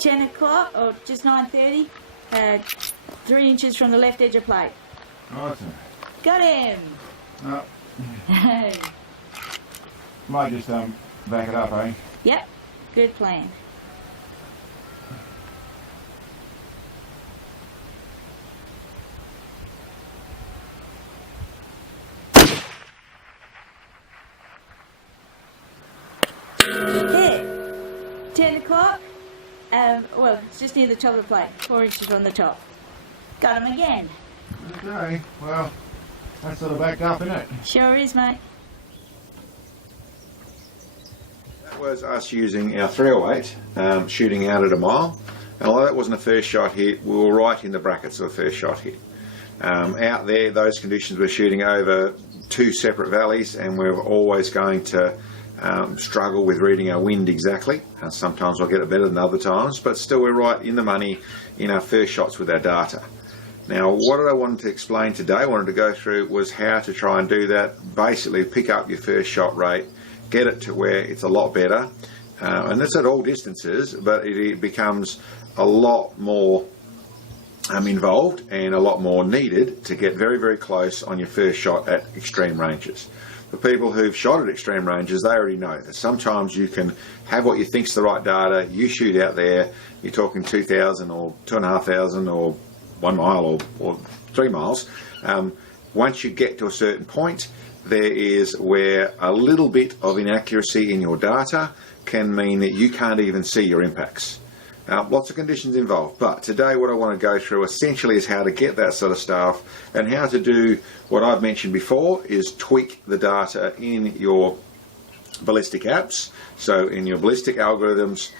10 o'clock, or just 9:30, 3 inches from the left edge of plate. Awesome. Got him! No. Might just back it up, eh? Yep, good plan. Hit! 10 o'clock, well, it's just near the top of the plate, 4 inches from the top. Got him again. Okay, well, that's sort of backed up, isn't it? Sure is, mate. That was us using our 308, shooting out at a mile. And although that wasn't a first shot hit, we were right in the brackets of a first shot hit. Out there, those conditions, we're shooting over 2 separate valleys, and we're always going to struggle with reading our wind exactly. Sometimes we'll get it better than other times, but still we're right in the money in our first shots with our data. Now, what I wanted to explain today, I wanted to go through, was how to try and do that. Basically, pick up your first shot rate, get it to where it's a lot better, and that's at all distances, but it becomes a lot more involved and a lot more needed to get very, very close on your first shot at extreme ranges. For people who've shot at extreme ranges, they already know that sometimes you can have what you think's the right data, you shoot out there, you're talking 2,000 or 2,500 or 1 mile or 3 miles. Once you get to a certain point, there is where a little bit of inaccuracy in your data can mean that you can't even see your impacts. Lots of conditions involved, but today what I want to go through essentially is how to get that sort of stuff, and how to do what I've mentioned before, is tweak the data in your ballistic apps, so in your ballistic algorithms,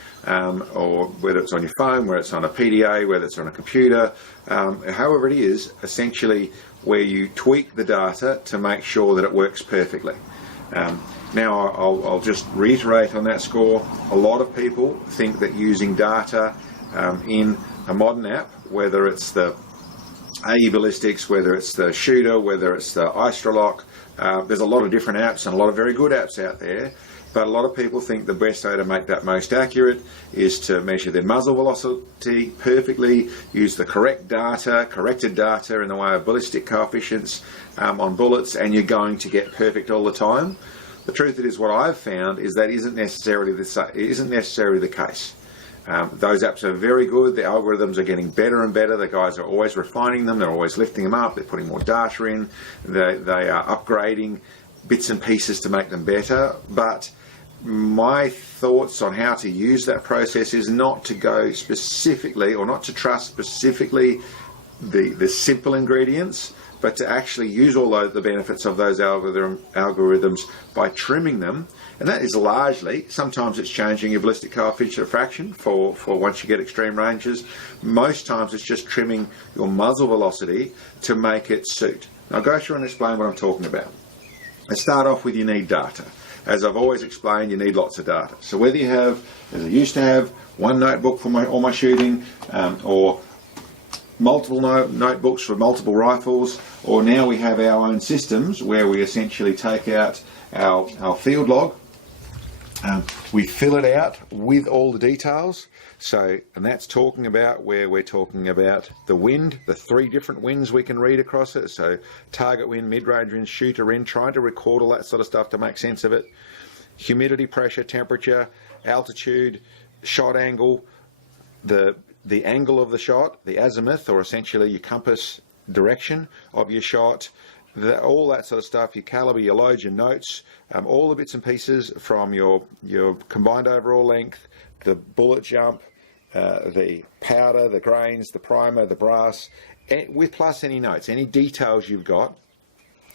or whether it's on your phone, whether it's on a PDA, whether it's on a computer, however it is, essentially where you tweak the data to make sure that it works perfectly. Now I'll just reiterate on that score. A lot of people think that using data in a modern app, whether it's the AE Ballistics, whether it's the Shooter, whether it's the Istrolock, there's a lot of different apps and a lot of very good apps out there, but a lot of people think the best way to make that most accurate is to measure their muzzle velocity perfectly, use the correct data, corrected data in the way of ballistic coefficients on bullets, and you're going to get perfect all the time. The truth is, what I've found is that isn't necessarily the case. Those apps are very good. The algorithms are getting better and better. The guys are always refining them. They're always lifting them up. They're putting more data in. They are upgrading bits and pieces to make them better. But my thoughts on how to use that process is not to go specifically, or not to trust specifically the simple ingredients, but to actually use all the benefits of those algorithms by trimming them. And that is largely, sometimes it's changing your ballistic coefficient fraction for once you get extreme ranges. Most times it's just trimming your muzzle velocity to make it suit. Now I'll go through and explain what I'm talking about. Let's start off with, you need data. As I've always explained, you need lots of data. So whether you have, as I used to have, one notebook for all my shooting, or multiple notebooks for multiple rifles, or now we have our own systems where we essentially take out our field log, we fill it out with all the details. So, and that's talking about where we're talking about the wind, the 3 different winds we can read across it. So target wind, mid-range wind, shooter wind, trying to record all that sort of stuff to make sense of it. Humidity, pressure, temperature, altitude, shot angle, the angle of the shot, the azimuth, or essentially your compass direction of your shot, all that sort of stuff, your caliber, your loads, your notes, all the bits and pieces from your combined overall length, the bullet jump, the powder, the grains, the primer, the brass, with plus any notes, any details you've got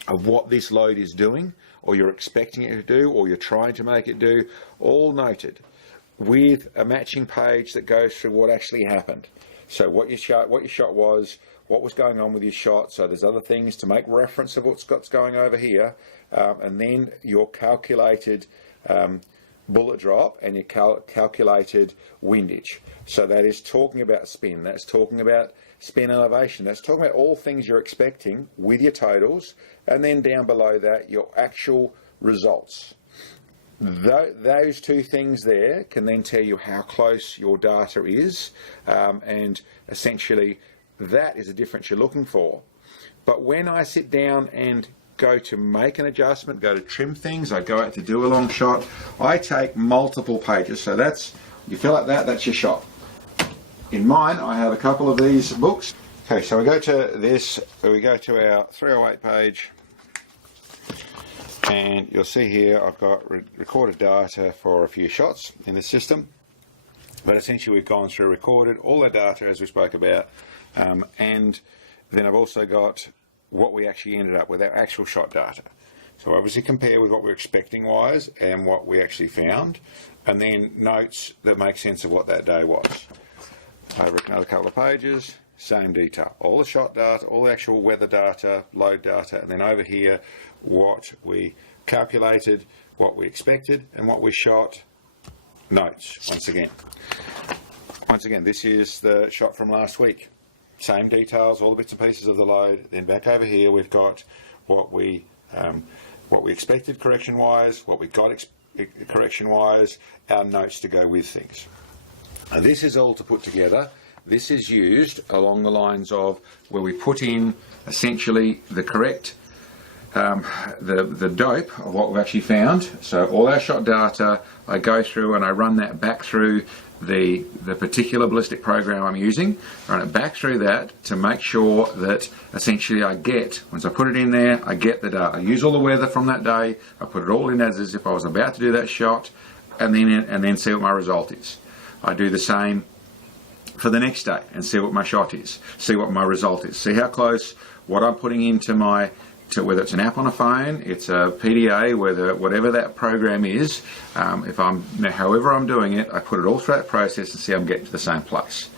of what this load is doing, or you're expecting it to do, or you're trying to make it do, all noted, with a matching page that goes through what actually happened. So what your shot was, what was going on with your shot. So there's other things to make reference of what's going over here, and then your calculated bullet drop and your calculated windage. So that is talking about spin, that's talking about spin elevation, that's talking about all things you're expecting with your totals, and then down below that your actual results. those two things there can then tell you how close your data is, and essentially that is the difference you're looking for. But when I sit down and go to make an adjustment, go to trim things, I go out to do a long shot, I take multiple pages. So that's, you fill out that, that's your shot. In mine, I have a couple of these books. Okay, so we go to this, we go to our 308 page, and you'll see here I've got recorded data for a few shots in the system. But essentially we've gone through, recorded all the data as we spoke about, and then I've also got what we actually ended up with, our actual shot data. So obviously compare with what we're expecting wise and what we actually found, and then notes that make sense of what that day was. Over another couple of pages, same detail. All the shot data, all the actual weather data, load data, and then over here what we calculated, what we expected, and what we shot, notes once again. Once again, this is the shot from last week. Same details, all the bits and pieces of the load. Then back over here we've got what we expected correction-wise, what we got correction-wise, our notes to go with things. And this is all to put together. This is used along the lines of where we put in essentially the correct the dope of what we've actually found. So all our shot data, I go through and I run that back through the particular ballistic program I'm using, run it back through that to make sure that essentially I get, once I put it in there, I get the data. I use all the weather from that day, I put it all in as if I was about to do that shot, and then see what my result is. I do the same for the next day and see what my shot is, see what my result is, see how close what I'm putting into my, to whether it's an app on a phone, it's a PDA, whatever that program is, however I'm doing it, I put it all through that process and see I'm getting to the same place.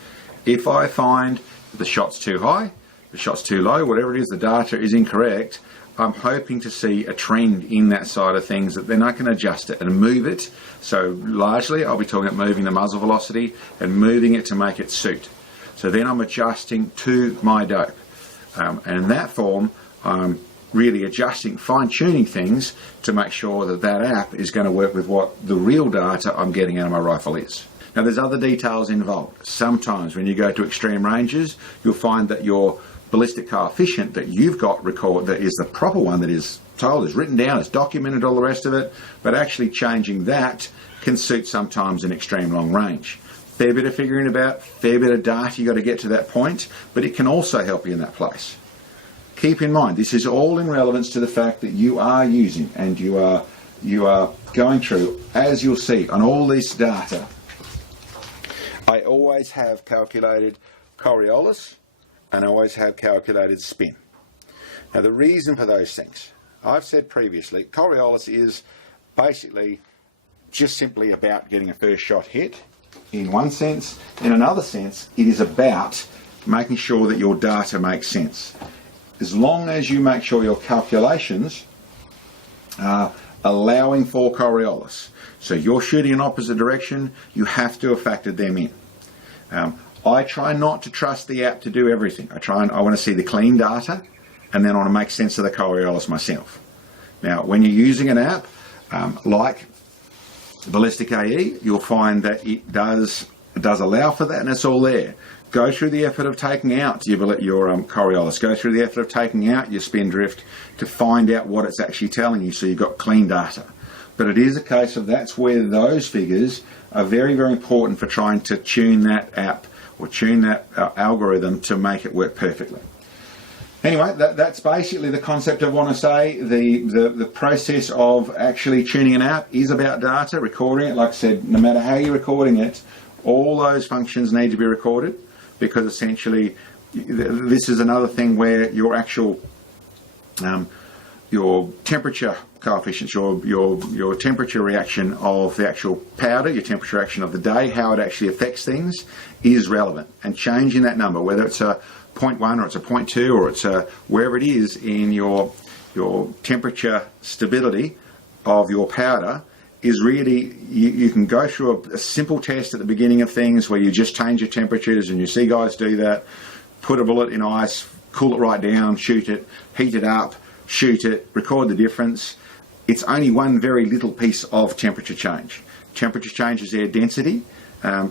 If I find the shot's too high, the shot's too low, whatever it is, the data is incorrect, I'm hoping to see a trend in that side of things that then I can adjust it and move it. So largely I'll be talking about moving the muzzle velocity and moving it to make it suit. So then I'm adjusting to my dope. And in that form, I'm really adjusting, fine-tuning things to make sure that that app is going to work with what the real data I'm getting out of my rifle is. Now there's other details involved. Sometimes when you go to extreme ranges, you'll find that your ballistic coefficient that you've got that is the proper one that is told, is written down, is documented, all the rest of it, but actually changing that can suit sometimes an extreme long range. Fair bit of figuring about, fair bit of data you got to get to that point, but it can also help you in that place. Keep in mind, this is all in relevance to the fact that you are using and you are going through, as you'll see on all this data. I always have calculated Coriolis and I always have calculated spin. Now the reason for those things, I've said previously, Coriolis is basically just simply about getting a first shot hit in one sense. In another sense, it is about making sure that your data makes sense. As long as you make sure your calculations are allowing for Coriolis. So you're shooting in opposite direction, you have to have factored them in. I try not to trust the app to do everything. I want to see the clean data and then I want to make sense of the Coriolis myself. Now when you're using an app like Ballistic AE, you'll find that it does allow for that and it's all there. Go through the effort of taking out your Coriolis, go through the effort of taking out your spin drift to find out what it's actually telling you so you've got clean data. But it is a case of that's where those figures are very, very important for trying to tune that app or tune that algorithm to make it work perfectly. Anyway, that's basically the concept I want to say. The process of actually tuning an app is about data, recording it. Like I said, no matter how you're recording it, all those functions need to be recorded, because essentially this is another thing where your actual your temperature coefficients, your temperature reaction of the actual powder, your temperature reaction of the day, how it actually affects things is relevant. And changing that number, whether it's a 0.1 or it's a 0.2 or it's a wherever it is in your temperature stability of your powder, is really, you can go through a simple test at the beginning of things where you just change your temperatures, and you see guys do that, put a bullet in ice, cool it right down, shoot it, heat it up, shoot it, record the difference. it's only one very little piece of temperature change. Temperature changes air density,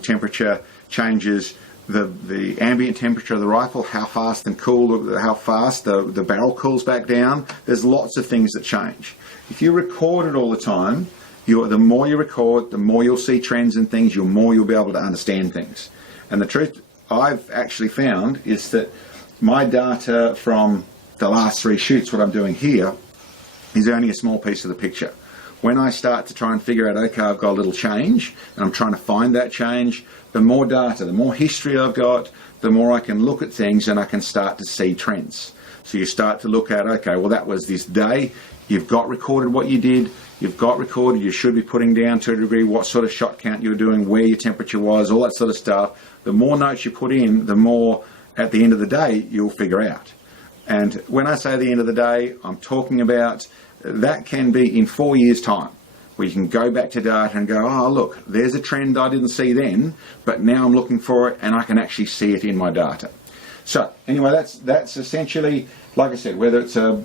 temperature changes the ambient temperature of the rifle, how fast and cool, how fast the barrel cools back down. There's lots of things that change. If you record it all the time, the more you record, the more you'll see trends and things, the more you'll be able to understand things. And the truth I've actually found is that my data from the last 3 shoots, what I'm doing here, is only a small piece of the picture. When I start to try and figure out, okay, I've got a little change, and I'm trying to find that change, the more data, the more history I've got, the more I can look at things and I can start to see trends. So you start to look at, okay, well, that was this day, you've got recorded what you did, you've got recorded, you should be putting down to a degree what sort of shot count you were doing, where your temperature was, all that sort of stuff. The more notes you put in, the more at the end of the day you'll figure out. And when I say the end of the day, I'm talking about that can be in 4 years' time, where you can go back to data and go, oh, look, there's a trend I didn't see then, but now I'm looking for it and I can actually see it in my data. So anyway, that's essentially, like I said, whether it's a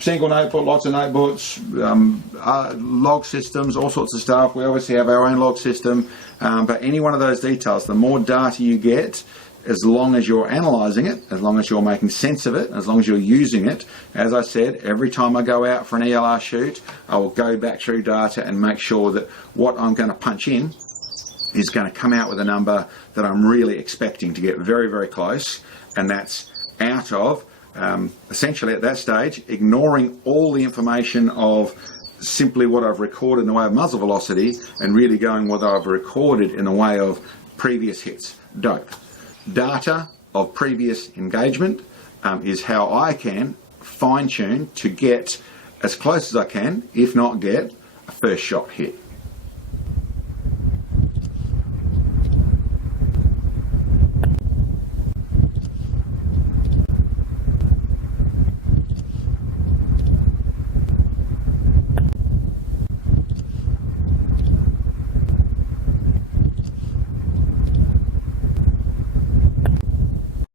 single notebook, lots of notebooks, log systems, all sorts of stuff. We obviously have our own log system, but any one of those details, the more data you get, as long as you're analysing it, as long as you're making sense of it, as long as you're using it, as I said, every time I go out for an ELR shoot, I will go back through data and make sure that what I'm going to punch in is going to come out with a number that I'm really expecting to get very, very close, and that's out of, essentially at that stage, ignoring all the information of simply what I've recorded in the way of muzzle velocity and really going what I've recorded in the way of previous hits. Dope. Data of previous engagement is how I can fine-tune to get as close as I can, if not get a first shot hit.